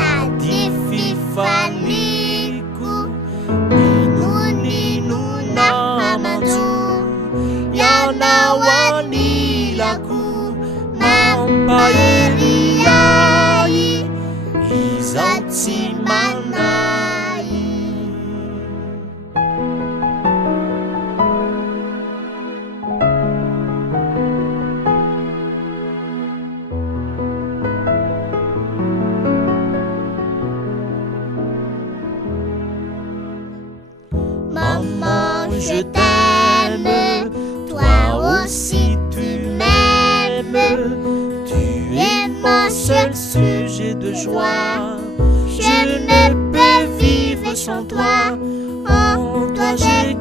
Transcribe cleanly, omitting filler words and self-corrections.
hadithi faliku Ninu nahamatu Yanawani laku Mampaeliai Izao tsy manay Maman, je t'aime, toi aussi tu m'aimes. Tu es mon seul sujet de joie. Je ne peux vivre sans toi. En toi j'ai